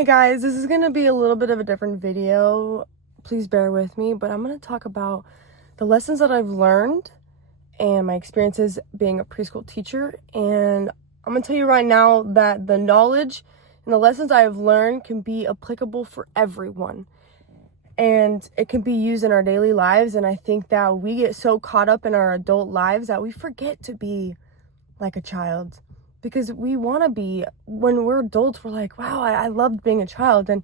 Hey guys, this is going to be a little bit of a different video. Please bear with me, but I'm going to talk about the lessons that I've learned and my experiences being a preschool teacher. And I'm going to tell you right now that the knowledge and the lessons I have learned can be applicable for everyone. And it can be used in our daily lives. And I think that we get so caught up in our adult lives that we forget to be like a child. Because we want to be, when we're adults, we're like, wow, I loved being a child. And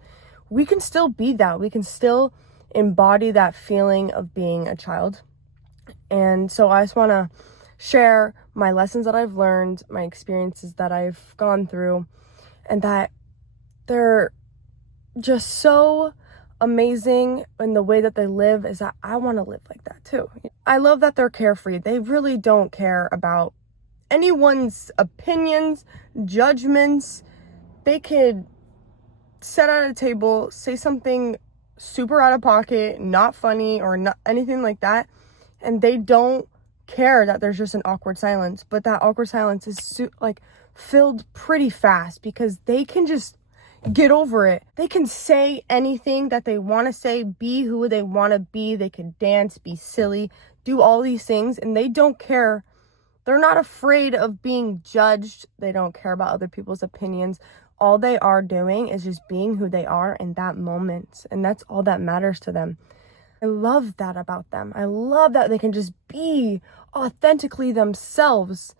we can still be that. We can still embody that feeling of being a child. And so I just want to share my lessons that I've learned, my experiences that I've gone through, and that they're just so amazing in the way that they live is that I want to live like that too. I love that they're carefree. They really don't care about anyone's opinions, judgments. They could sit at a table, say something super out of pocket, not funny or not anything like that, and they don't care that there's just an awkward silence. But that awkward silence is filled pretty fast because they can just get over it. They can say anything that they want to say, be who they want to be. They can dance, be silly, do all these things, and they don't care. They're not afraid of being judged. They don't care about other people's opinions. All they are doing is just being who they are in that moment. And that's all that matters to them. I love that about them. I love that they can just be authentically themselves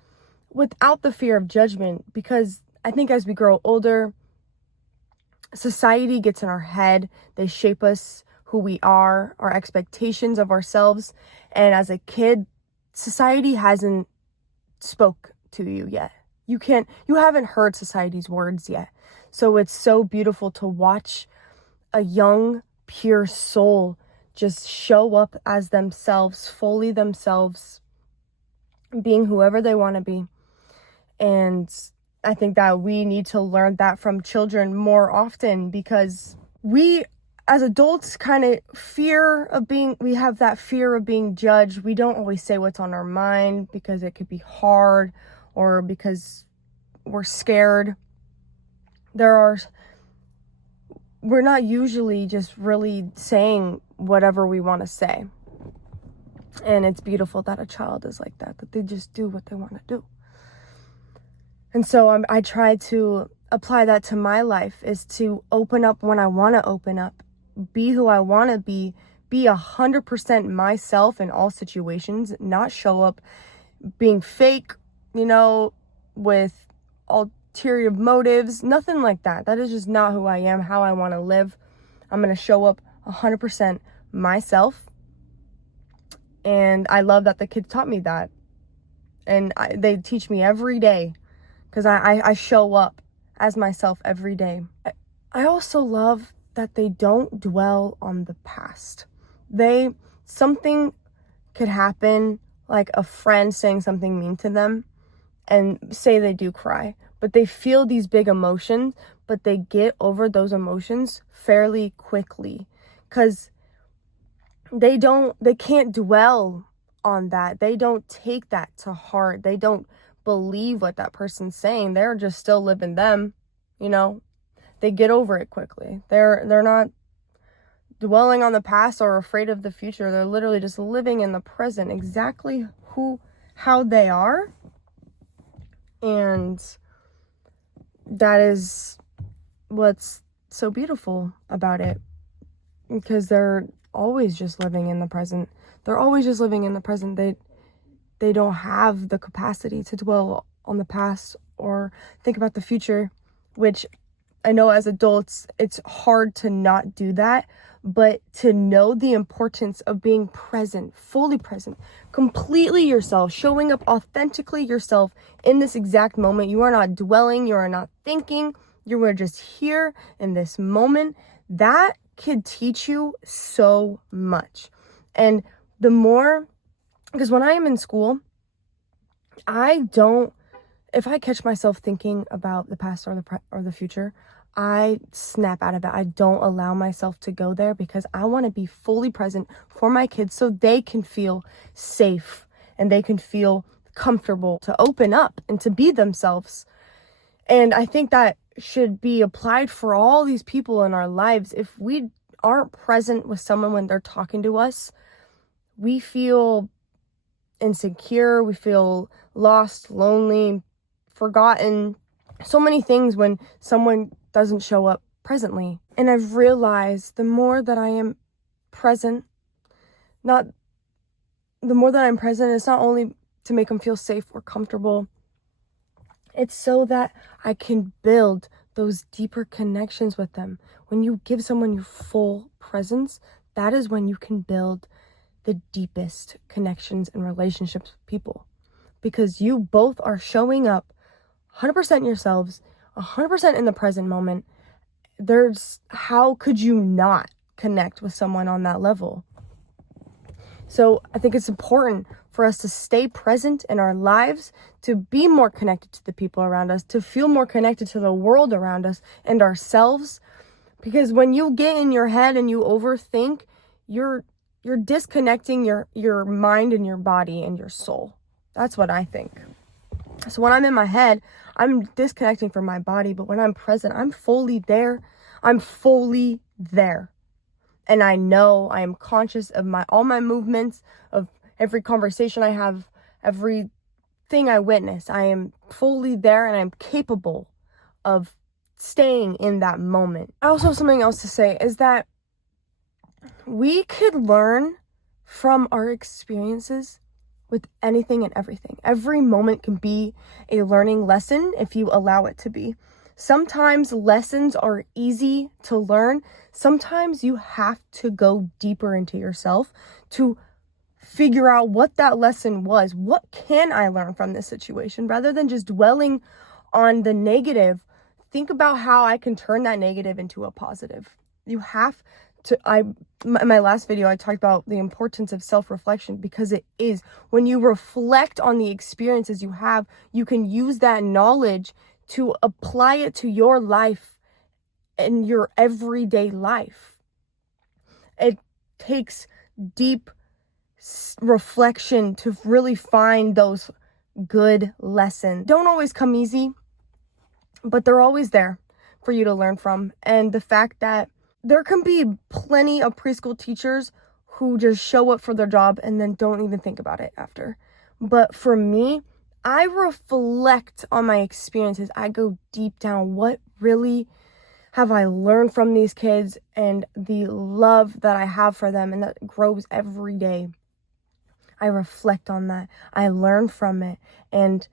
without the fear of judgment. Because I think as we grow older, society gets in our head. They shape us, who we are, our expectations of ourselves. And as a kid, society hasn't spoke to you yet. You haven't heard society's words yet. So it's so beautiful to watch a young, pure soul just show up as themselves, fully themselves, being whoever they want to be. And I think that we need to learn that from children more often, because we as adults kind of we have that fear of being judged. We don't always say what's on our mind because it could be hard or because we're scared. We're not usually just really saying whatever we want to say. And it's beautiful that a child is like that they just do what they want to do. And so I try to apply that to my life, is to open up when I want to open up, be who I want to be 100% myself in all situations, not show up being fake, with ulterior motives, nothing like that. That is just not who I am, how I want to live. I'm going to show up 100% myself. And I love that the kids taught me that. And they teach me every day, because I show up as myself every day. I also love that they don't dwell on the past. Something could happen, like a friend saying something mean to them, and say they do cry, but they feel these big emotions, but they get over those emotions fairly quickly, because they can't dwell on that. They don't take that to heart. They don't believe what that person's saying. They're just still living them, They get over it quickly. They're not dwelling on the past or afraid of the future. They're literally just living in the present, exactly how they are. And that is what's so beautiful about it, because they're always just living in the present. They're always just living in the present. They don't have the capacity to dwell on the past or think about the future, which I know as adults, it's hard to not do that, but to know the importance of being present, fully present, completely yourself, showing up authentically yourself in this exact moment. You are not dwelling, you are not thinking, you are just here in this moment. That could teach you so much. And because when I am in school, if I catch myself thinking about the past or the future, I snap out of it. I don't allow myself to go there, because I want to be fully present for my kids so they can feel safe and they can feel comfortable to open up and to be themselves. And I think that should be applied for all these people in our lives. If we aren't present with someone when they're talking to us, we feel insecure, we feel lost, lonely, forgotten, so many things when someone doesn't show up presently. And I've realized the more that I am present, the more that I'm present, it's not only to make them feel safe or comfortable, it's so that I can build those deeper connections with them. When you give someone your full presence, that is when you can build the deepest connections and relationships with people, because you both are showing up 100% yourselves, 100% in the present moment. How could you not connect with someone on that level? So I think it's important for us to stay present in our lives, to be more connected to the people around us, to feel more connected to the world around us and ourselves. Because when you get in your head and you overthink, you're disconnecting your mind and your body and your soul. That's what I think. So when I'm in my head, I'm disconnecting from my body, but when I'm present, I'm fully there. I'm fully there. And I know I am conscious of all my movements, of every conversation I have, everything I witness. I am fully there and I'm capable of staying in that moment. I also have something else to say, is that we could learn from our experiences with anything and everything. Every moment can be a learning lesson if you allow it to be. Sometimes lessons are easy to learn. Sometimes you have to go deeper into yourself to figure out what that lesson was. What can I learn from this situation? Rather than just dwelling on the negative, think about how I can turn that negative into a positive. You have to, in my last video, I talked about the importance of self-reflection, because it is. When you reflect on the experiences you have, you can use that knowledge to apply it to your life and your everyday life. It takes deep reflection to really find those good lessons. Don't always come easy, but they're always there for you to learn from. And the fact that there can be plenty of preschool teachers who just show up for their job and then don't even think about it after. But for me, I reflect on my experiences. I go deep down. What really have I learned from these kids, and the love that I have for them, and that grows every day. I reflect on that. I learn from it. And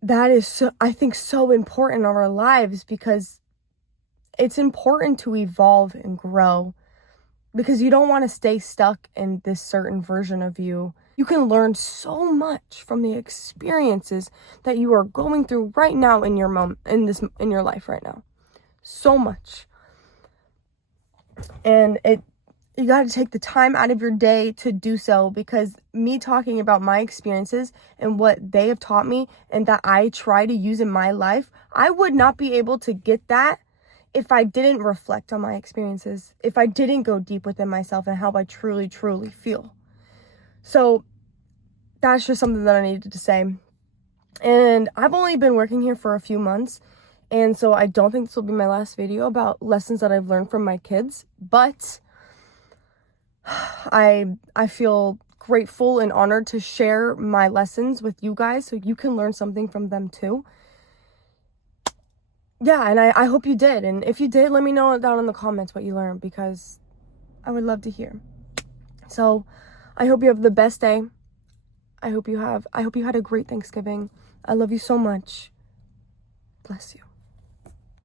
that is, I think, so important in our lives, because it's important to evolve and grow, because you don't want to stay stuck in this certain version of you. You can learn so much from the experiences that you are going through right now in your in your life right now. So much. And you got to take the time out of your day to do so, because me talking about my experiences and what they have taught me and that I try to use in my life, I would not be able to get that if I didn't reflect on my experiences, if I didn't go deep within myself and how I truly, truly feel. So that's just something that I needed to say. And I've only been working here for a few months, and so I don't think this will be my last video about lessons that I've learned from my kids, but I feel grateful and honored to share my lessons with you guys so you can learn something from them too. Yeah, and I hope you did. And if you did, let me know down in the comments what you learned, because I would love to hear. So I hope you have the best day. I hope you had a great Thanksgiving. I love you so much. Bless you.